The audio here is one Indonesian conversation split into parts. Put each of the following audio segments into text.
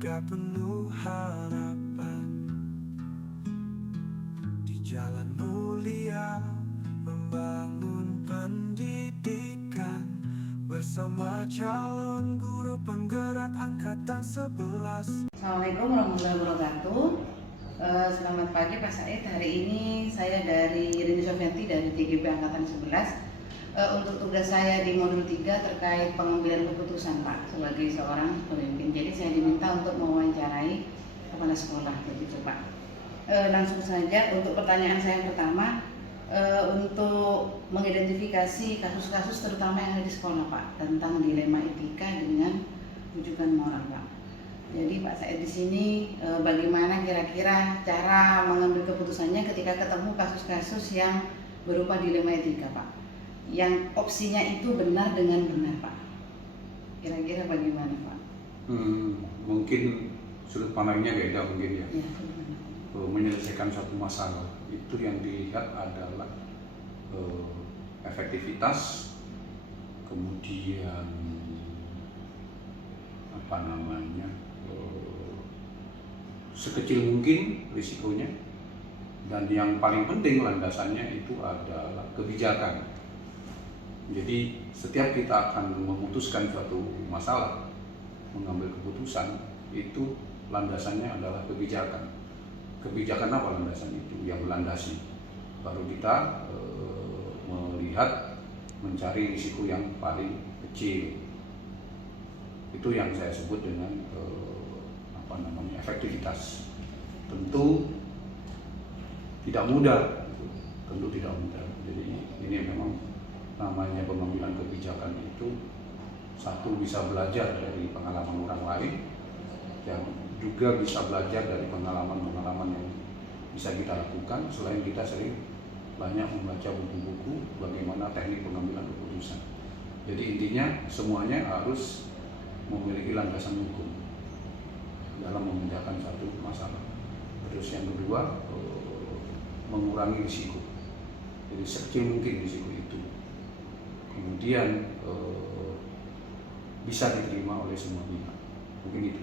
keluarga penuh harapan di jalan mulia membangun pendidikan bersama calon guru penggerak angkatan 11. Assalamualaikum warahmatullahi wabarakatuh. Selamat pagi Pak Said. Hari ini saya dari Rini Sofianti dari TGP Angkatan 11. Untuk tugas saya di modul 3 terkait pengambilan keputusan Pak sebagai seorang pemimpin. Jadi saya diminta untuk mewawancarai kepala sekolah begitu Pak. Langsung saja untuk pertanyaan saya yang pertama, untuk mengidentifikasi kasus-kasus terutama yang ada di sekolah Pak tentang dilema etika dengan rujukan moral Pak. Jadi Pak Said di sini bagaimana kira-kira cara mengambil keputusannya ketika ketemu kasus-kasus yang berupa dilema etika Pak, yang opsinya itu benar dengan benar Pak. Kira-kira bagaimana Pak? Mungkin sudut pandangnya beda mungkin ya. Menyelesaikan suatu masalah itu yang dilihat adalah efektivitas, kemudian sekecil mungkin risikonya, dan yang paling penting landasannya itu adalah kebijakan. Jadi setiap kita akan memutuskan suatu masalah, mengambil keputusan, itu landasannya adalah kebijakan. Kebijakan apa landasan itu? Yang melandasi. Baru kita melihat mencari risiko yang paling kecil. Itu yang saya sebut dengan efektivitas. Tentu tidak mudah, Jadi ini memang namanya pengambilan kebijakan itu, satu bisa belajar dari pengalaman orang lain, yang juga bisa belajar dari pengalaman-pengalaman yang bisa kita lakukan selain kita sering banyak membaca buku-buku bagaimana teknik pengambilan keputusan. Jadi intinya semuanya harus memiliki landasan hukum dalam memecahkan satu masalah. Terus yang kedua, mengurangi risiko. Jadi sekecil mungkin risiko itu. Kemudian bisa diterima oleh semua pihak. Mungkin itu.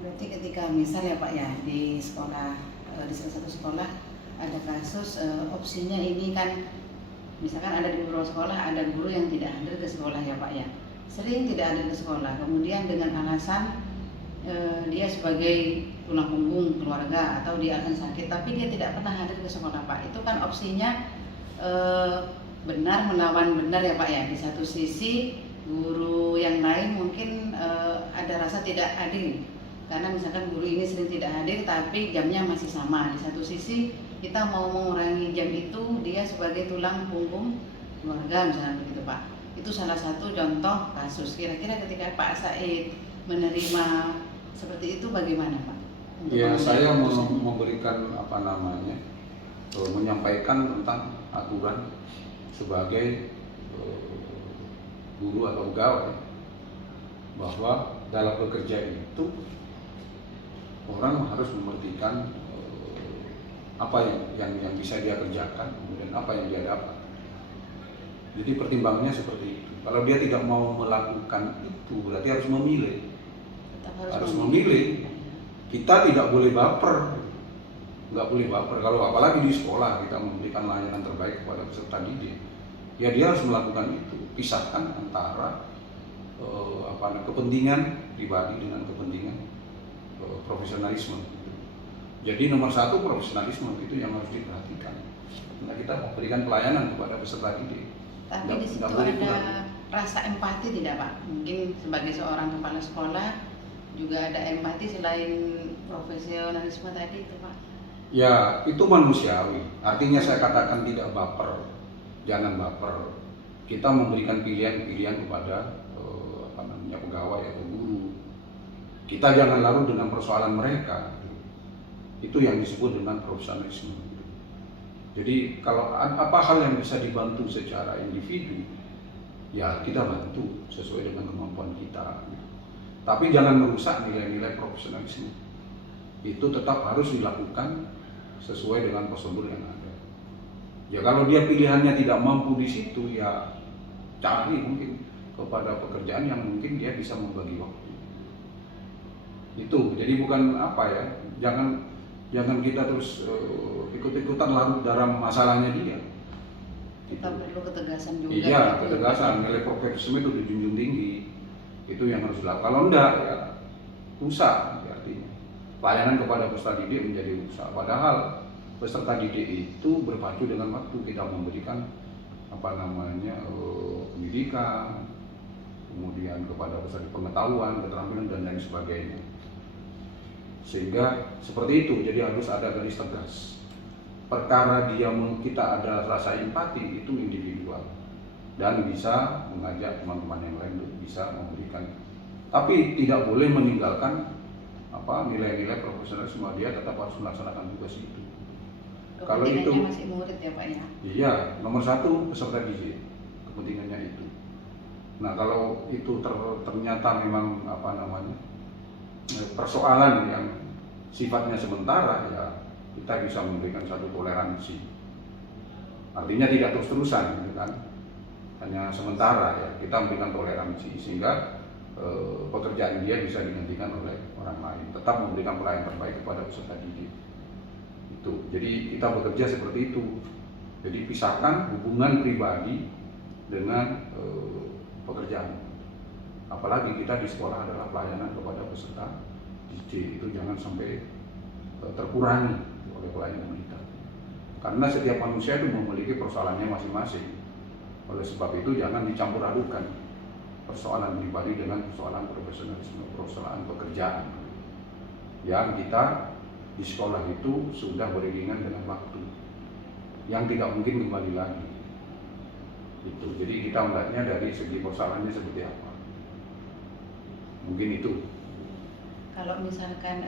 Berarti ketika misalnya Pak ya di sekolah, di salah satu sekolah ada kasus opsinya ini kan, misalkan ada di beberapa sekolah ada guru yang tidak hadir ke sekolah ya Pak ya, sering tidak hadir ke sekolah, kemudian dengan alasan dia sebagai tulang punggung keluarga atau dia akan sakit, tapi dia tidak pernah hadir ke sekolah Pak. Itu kan opsinya benar melawan benar ya Pak ya. Di satu sisi guru yang lain mungkin ada rasa tidak adil karena misalkan guru ini sering tidak hadir tapi jamnya masih sama. Di satu sisi kita mau mengurangi jam itu, dia sebagai tulang punggung keluarga misalnya begitu Pak. Itu salah satu contoh kasus. Kira-kira ketika Pak Said menerima seperti itu bagaimana Pak? Ya, saya memberikan menyampaikan tentang aturan sebagai guru atau pegawai, bahwa dalam bekerja itu orang harus mementingkan apa yang bisa dia kerjakan, kemudian apa yang dia dapat. Jadi pertimbangannya seperti itu. Kalau dia tidak mau melakukan itu, berarti harus memilih. Harus memilih. Kita tidak boleh baper, nggak boleh baper. Kalau apalagi di sekolah kita memberikan layanan terbaik kepada peserta didik, ya dia harus melakukan itu. Pisahkan antara kepentingan pribadi dengan kepentingan profesionalisme. Jadi nomor satu profesionalisme itu yang harus diperhatikan. Nah, kita memberikan pelayanan kepada peserta didik. Tapi di situ ada rasa empati tidak Pak? Mungkin sebagai seorang kepala sekolah juga ada empati selain profesionalisme tadi itu Pak? Ya, itu manusiawi. Artinya saya katakan tidak baper, jangan baper. Kita memberikan pilihan-pilihan kepada pegawai atau guru. Kita jangan larut dengan persoalan mereka. Itu yang disebut dengan profesionalisme. Jadi kalau apa hal yang bisa dibantu secara individu, ya kita bantu sesuai dengan kemampuan kita. Tapi jangan merusak nilai-nilai profesionalisme. Itu tetap harus dilakukan sesuai dengan prosedur yang ada. Ya kalau dia pilihannya tidak mampu di situ, ya cari mungkin kepada pekerjaan yang mungkin dia bisa membagi waktu. Itu jadi bukan apa ya, jangan kita terus ikut-ikutan larut dalam masalahnya dia. Kita perlu ketegasan juga. Iya, gitu. ketegasan, nilai profesionalisme itu dijunjung tinggi. Itu yang harus dilakukan. Kalau enggak ya rusak artinya. Pelayanan kepada peserta didik menjadi rusak. Padahal peserta didik itu berpacu dengan waktu, kita memberikan pendidikan, kemudian kepada peserta pengetahuan, keterampilan dan lain sebagainya. Sehingga seperti itu, jadi harus ada garis tegas. Perkara kita ada rasa empati itu individual dan bisa mengajak teman-teman yang lain untuk bisa memberikan, tapi tidak boleh meninggalkan nilai-nilai profesionalisme, dia tetap harus melaksanakan tugas itu. Kalau itu masih murid ya Pak ya? Iya, nomor satu peserta didik, kepentingannya itu. Nah kalau itu ternyata memang persoalan yang sifatnya sementara, ya kita bisa memberikan satu toleransi. Artinya tidak terus-terusan, gitu kan? Hanya sementara ya kita memberikan toleransi sehingga pekerjaan dia bisa digantikan oleh orang lain. Tetap memberikan pelayanan terbaik kepada peserta didik. Itu. Jadi kita bekerja seperti itu. Jadi pisahkan hubungan pribadi dengan pekerjaan. Apalagi kita di sekolah adalah pelayanan kepada peserta didik, itu jangan sampai terkurangi oleh pelayanan kita. Karena setiap manusia itu memiliki persoalannya masing-masing. Oleh sebab itu jangan dicampur adukan persoalan pribadi dengan persoalan profesionalisme, persoalan pekerjaan. Yang kita di sekolah itu sudah beriringan dengan waktu, yang tidak mungkin kembali lagi. Itu. Jadi kita melihatnya dari segi persoalannya seperti apa. Mungkin itu. Kalau misalkan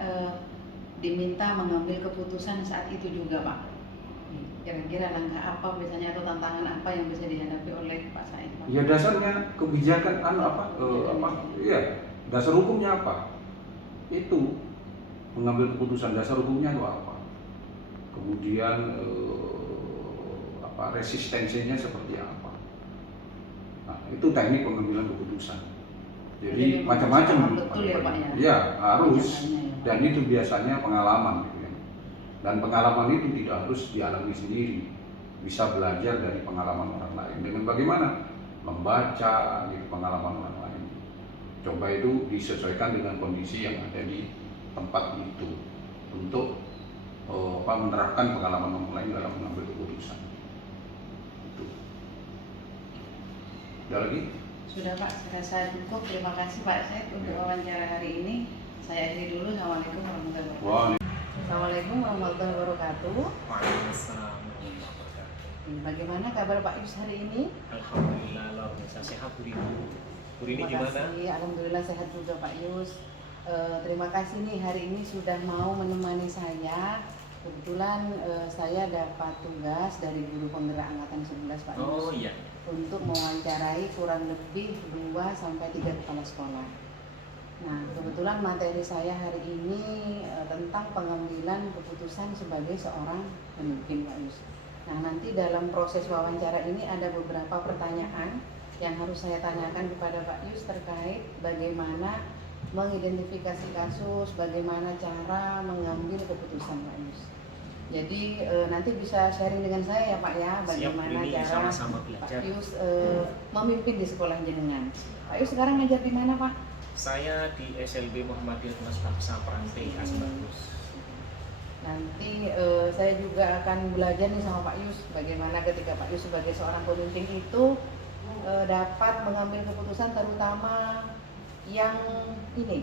diminta mengambil keputusan saat itu juga Pak, kira-kira langkah apa biasanya atau tantangan apa yang bisa dihadapi oleh Pak Said? Ya dasarnya kebijakan iya, dasar hukumnya apa? Itu mengambil keputusan, dasar hukumnya itu apa? Kemudian resistensinya seperti apa? Nah, itu teknik pengambilan keputusan. Jadi macam-macam. Betul ya Pak ya? Ya harus. Ya. Dan itu biasanya pengalaman. Gitu ya. Dan pengalaman itu tidak harus dialami sendiri. Bisa belajar dari pengalaman orang lain. Dengan bagaimana? Membaca gitu, pengalaman orang lain. Coba itu disesuaikan dengan kondisi yang ada di tempat itu untuk menerapkan pengalaman orang lain dalam mengambil keputusan. Itu. Ada lagi? Sudah Pak, saya cukup. Terima kasih Pak Said untuk wawancara hari ini. Saya akhiri dulu. Assalamualaikum warahmatullahi wabarakatuh. Assalamualaikum warahmatullahi wabarakatuh. Waalaikumsalam warahmatullahi wabarakatuh. Bagaimana kabar Pak Yus hari ini? Alhamdulillah luar biasa sehat Bu Rini. Bu Rini Terima gimana? kasih. Alhamdulillah sehat juga Pak Yus. Terima kasih nih hari ini sudah mau menemani saya. Kebetulan saya dapat tugas dari guru penggerak angkatan 11 Pak Yus. Oh iya. Untuk mewawancarai kurang lebih 2-3 kepala sekolah. Nah, kebetulan materi saya hari ini tentang pengambilan keputusan sebagai seorang pemimpin Pak Yus. Nah, nanti dalam proses wawancara ini ada beberapa pertanyaan yang harus saya tanyakan kepada Pak Yus terkait bagaimana mengidentifikasi kasus, bagaimana cara mengambil keputusan Pak Yus. Jadi nanti bisa sharing dengan saya ya Pak ya, bagaimana cara sama-sama belajar. Pak Yus memimpin di sekolah jenengan. Pak Yus sekarang ngajar di mana Pak? Saya di SLB Muhammadiyah Tunas Bangsa Peranti Asbagus. Nanti saya juga akan belajar nih sama Pak Yus bagaimana ketika Pak Yus sebagai seorang pemimpin itu dapat mengambil keputusan terutama yang ini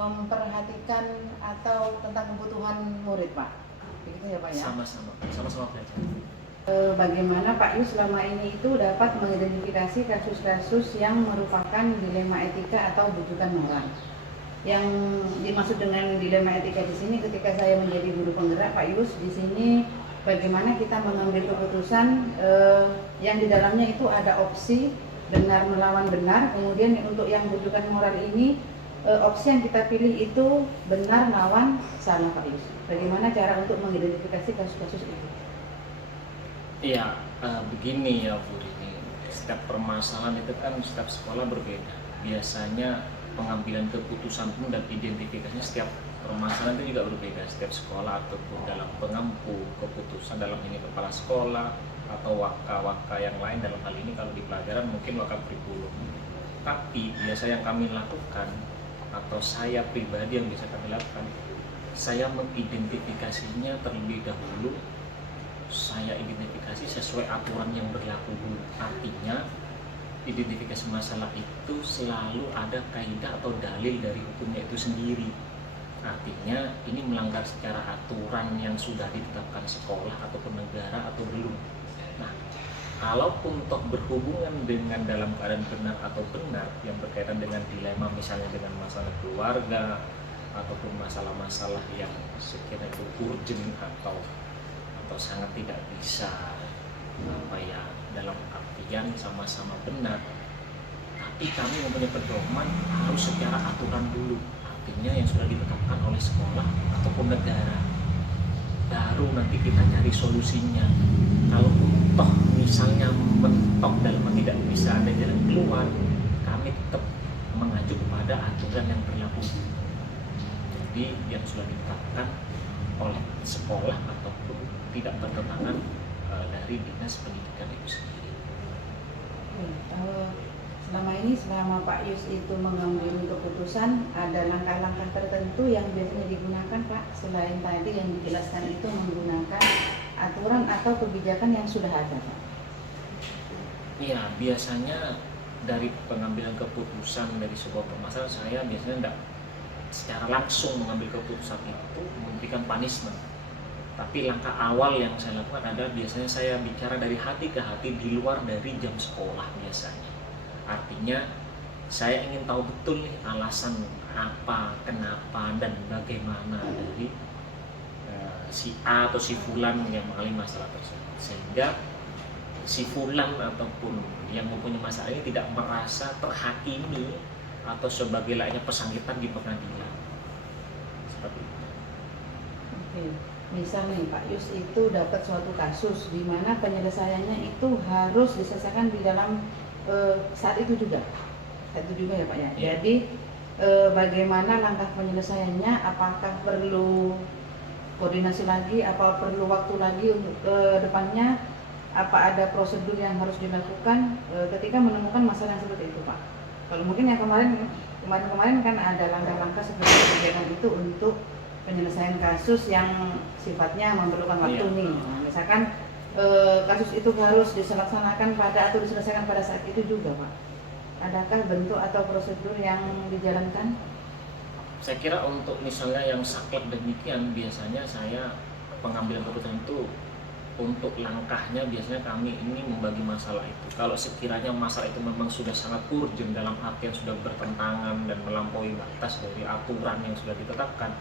memperhatikan atau tentang kebutuhan murid Pak. Begitu ya Pak ya? Sama-sama belajar. Bagaimana Pak Yus selama ini itu dapat mengidentifikasi kasus-kasus yang merupakan dilema etika atau bujukan moral. Yang dimaksud dengan dilema etika di sini ketika saya menjadi guru penggerak Pak Yus, di sini bagaimana kita mengambil keputusan yang di dalamnya itu ada opsi benar melawan benar, kemudian untuk yang bujukan moral ini opsi yang kita pilih itu benar melawan salah Pak Yus. Bagaimana cara untuk mengidentifikasi kasus-kasus itu? Iya, begini ya Bu Rini. Setiap permasalahan itu kan setiap sekolah berbeda. Biasanya pengambilan keputusan pun dan identifikasinya setiap permasalahan itu juga berbeda setiap sekolah, ataupun dalam pengampu keputusan, dalam ini kepala sekolah atau waka-waka yang lain. Dalam hal ini kalau di pelajaran mungkin waka kurikulum. Tapi biasa yang kami lakukan atau saya pribadi yang bisa kami lakukan, saya mengidentifikasinya terlebih dahulu. Saya identifikasi sesuai aturan yang berlaku dulu. Artinya identifikasi masalah itu selalu ada kaidah atau dalil dari hukumnya itu sendiri. Artinya ini melanggar secara aturan yang sudah ditetapkan sekolah ataupun negara atau belum. Nah, kalaupun toh berhubungan dengan dalam keadaan benar atau benar yang berkaitan dengan dilema, misalnya dengan masalah keluarga ataupun masalah-masalah yang sekiranya itu urgent atau sangat tidak bisa dalam artian sama-sama benar, tapi kami mempunyai pedoman harus secara aturan dulu, artinya yang sudah ditetapkan oleh sekolah ataupun negara, baru nanti kita cari solusinya. Kalau toh misalnya mentok dalam tidak bisa ada jalan keluar, kami tetap mengacu kepada aturan yang berlaku. Jadi yang sudah ditetapkan oleh sekolah ataupun tidak bertentangan dari dinas pendidikan itu sendiri. Selama Pak Yus itu mengambil keputusan, ada langkah-langkah tertentu yang biasanya digunakan Pak, selain tadi yang dijelaskan itu menggunakan aturan atau kebijakan yang sudah ada Pak? Iya, biasanya dari pengambilan keputusan dari sebuah permasalahan, saya biasanya tidak secara langsung mengambil keputusan itu memberikan punishment. Tapi langkah awal yang saya lakukan adalah biasanya saya bicara dari hati ke hati di luar dari jam sekolah biasanya. Artinya saya ingin tahu betul nih alasan apa, kenapa, dan bagaimana dari si A atau si Fulan yang mengalami masalah tersebut. Sehingga si Fulan ataupun yang mempunyai masalah ini tidak merasa terhakimi atau sebagai layaknya pesangitan di pengadilan. Seperti itu. Oke. Misal nih Pak Yus itu dapat suatu kasus di mana penyelesaiannya itu harus diselesaikan di dalam saat itu juga ya Pak ya. Ya. Jadi bagaimana langkah penyelesaiannya? Apakah perlu koordinasi lagi? Apa perlu waktu lagi untuk ke depannya? Apa ada prosedur yang harus dilakukan ketika menemukan masalah yang seperti itu Pak? Kalau mungkin yang kemarin kan ada langkah-langkah seperti kebijakan itu untuk penyelesaian kasus yang sifatnya memerlukan waktu nih. Nah, misalkan kasus itu harus dilaksanakan atau diselesaikan pada saat itu juga Pak. Adakah bentuk atau prosedur yang dijalankan? Saya kira untuk misalnya yang saklek demikian, biasanya saya pengambilan keputusan itu untuk langkahnya biasanya kami ini membagi masalah itu. Kalau sekiranya masalah itu memang sudah sangat urgent dalam artian sudah bertentangan dan melampaui batas dari aturan yang sudah ditetapkan,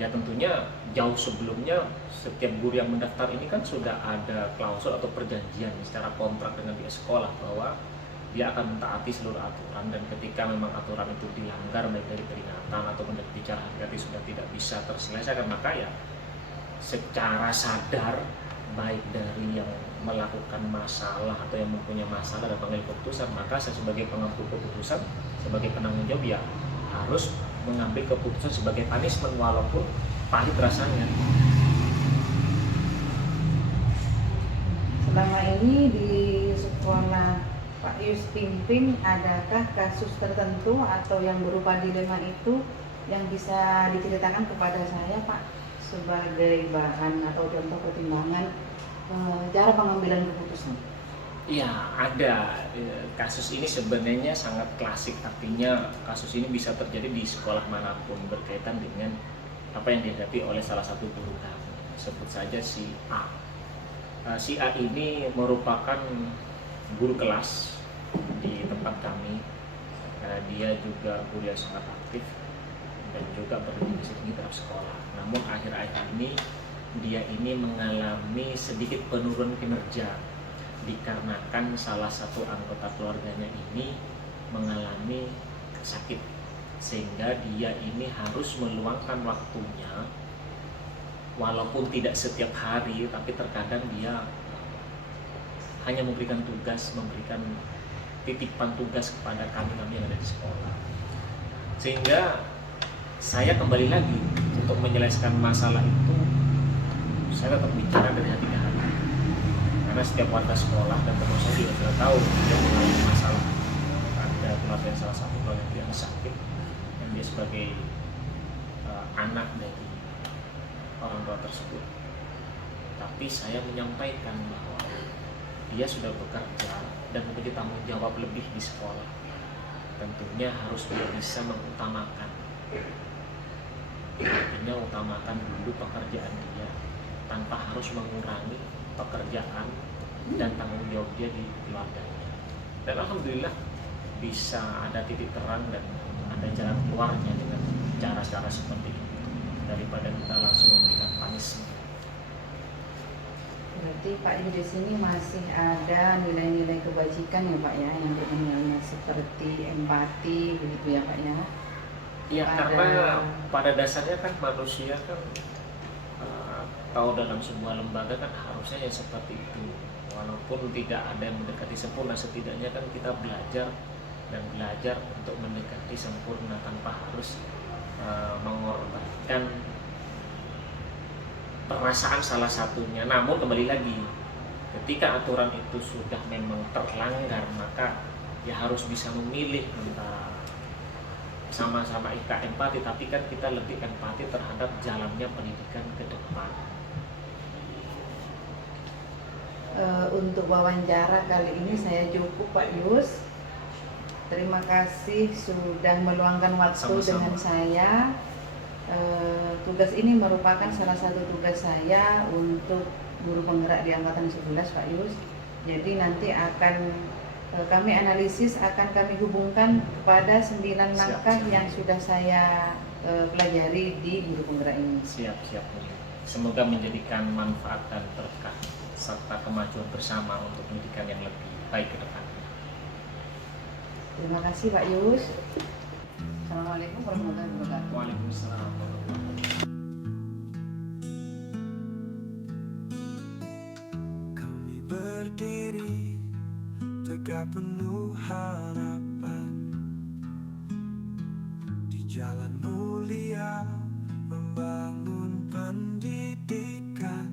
ya tentunya jauh sebelumnya setiap guru yang mendaftar ini kan sudah ada klausul atau perjanjian secara kontrak dengan pihak sekolah bahwa dia akan mentaati seluruh aturan, dan ketika memang aturan itu dilanggar baik dari peringatan ataupun dari bicara hati sudah tidak bisa terselesaikan, maka ya secara sadar baik dari yang melakukan masalah atau yang mempunyai masalah dan pengambil keputusan, maka saya sebagai pengambil keputusan, sebagai penanggung jawab ya harus mengambil keputusan sebagai punishment walaupun pahit rasanya. Selama ini di sekolah Pak Yus pimpin, adakah kasus tertentu atau yang berupa dilema itu yang bisa diceritakan kepada saya Pak sebagai bahan atau contoh pertimbangan cara pengambilan keputusan? Iya, ada. Kasus ini sebenarnya sangat klasik, artinya kasus ini bisa terjadi di sekolah manapun berkaitan dengan apa yang dihadapi oleh salah satu guru kami. Sebut saja si A. Si A ini merupakan guru kelas di tempat kami. Dia juga guru yang sangat aktif dan juga berinisiatif tinggi terhadap sekolah. Namun akhir-akhir ini dia ini mengalami sedikit penurunan kinerja dikarenakan salah satu anggota keluarganya ini mengalami sakit, sehingga dia ini harus meluangkan waktunya walaupun tidak setiap hari, tapi terkadang dia hanya memberikan titipan tugas kepada kami yang ada di sekolah. Sehingga saya kembali lagi untuk menyelesaikan masalah itu, saya tetap bicara dari hati ke hati. Karena setiap warga sekolah dan teman saya juga sudah tahu dia mengalami masalah. Ada keluarga salah satu keluarga yang sakit, dan dia sebagai anak dari orang tua tersebut. Tapi saya menyampaikan bahwa dia sudah bekerja dan memiliki tanggung jawab lebih di sekolah. Tentunya harus dia bisa mengutamakan. Artinya utamakan dulu pekerjaan dia tanpa harus mengurangi pekerjaan dan tanggung jawab dia di keluarganya. Dan alhamdulillah bisa ada titik terang dan ada jalan keluarnya dengan cara-cara seperti itu, daripada kita langsung memberikan punishment. Berarti Pak di sini masih ada nilai-nilai kebajikan ya Pak ya, yang dimana seperti empati begitu ya Pak ya. Ya, karena pada dasarnya kan manusia kan atau dalam sebuah lembaga kan harusnya yang seperti itu. Walaupun tidak ada yang mendekati sempurna, setidaknya kan kita belajar dan belajar untuk mendekati sempurna tanpa harus mengorbankan perasaan salah satunya. Namun kembali lagi, ketika aturan itu sudah memang terlanggar, maka ya harus bisa memilih antara sama-sama empati, tapi kan kita lebih empati terhadap jalannya pendidikan ke depan. Untuk wawancara kali ini saya cukup Pak Yus. Terima kasih sudah meluangkan waktu Sama-sama. dengan saya. Tugas ini merupakan salah satu tugas saya untuk guru penggerak di Angkatan 11 Pak Yus. Jadi nanti akan kami analisis, akan kami hubungkan kepada 9 langkah yang sudah saya pelajari di guru penggerak ini. Siap. Semoga menjadikan manfaat dan berkah serta kemajuan bersama untuk pendidikan yang lebih baik ke depan. Terima kasih Pak Yus. Assalamualaikum warahmatullahi wabarakatuh. Waalaikumsalam warahmatullahi wabarakatuh. Kami berdiri tegak penuh harapan di jalan mulia, membangun pendidikan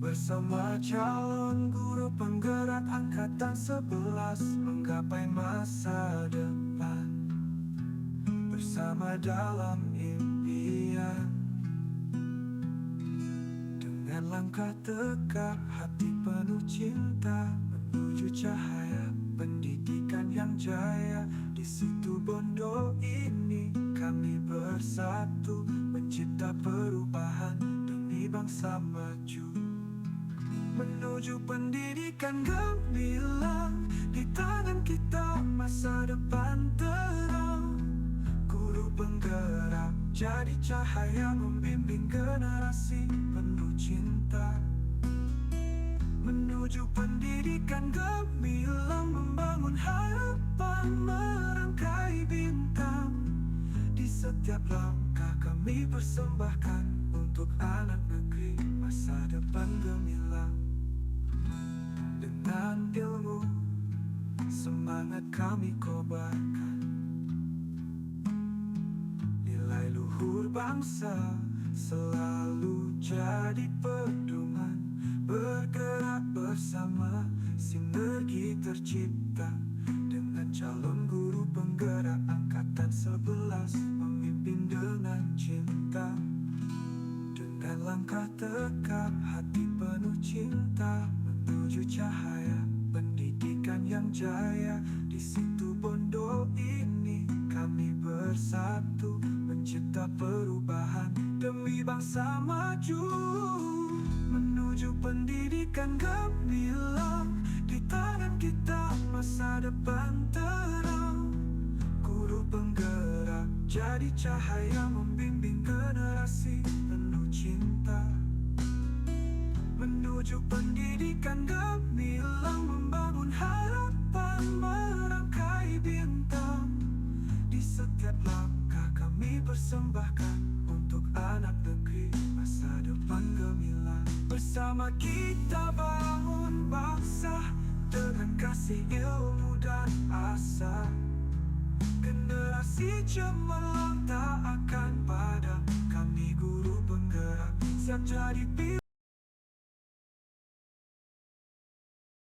bersama calon guru penggerak Angkatan 11, menggapai masa depan bersama dalam impian. Dengan langkah tegak, hati penuh cinta, menuju cahaya pendidikan yang jaya. Di situ Bondo ini kami bersatu, mencipta perubahan demi bangsa maju. Menuju pendidikan gemilang, di tangan kita masa depan terang. Guru penggerak jadi cahaya, membimbing generasi penuh cinta. Menuju pendidikan gemilang, membangun harapan, merangkai bintang. Di setiap langkah kami persembahkan untuk anak negeri masa depan gemilang. Dengan ilmu, semangat kami kobarkan, nilai luhur bangsa selalu jadi pedoman. Bergerak bersama, sinergi tercipta. Dengan calon guru penggerak Angkatan 11, memimpin dengan cinta. Dengan langkah tegak, hati penuh cinta, menuju cahaya pendidikan yang jaya. Di situ Bondo ini kami bersatu, mencipta perubahan demi bangsa maju. Menuju pendidikan gemilang, di tangan kita masa depan terang. Guru penggerak jadi cahaya, membimbing generasi penuh cinta. Menuju pendidikan gemilang, membangun harapan, merangkai bintang. Di setiap langkah kami persembahkan untuk anak negeri masa depan gemilang. Bersama kita bangun bangsa dengan kasih, ilmu dan asa. Generasi cemerlang tak akan padam. Kami guru penggerak, siap jadi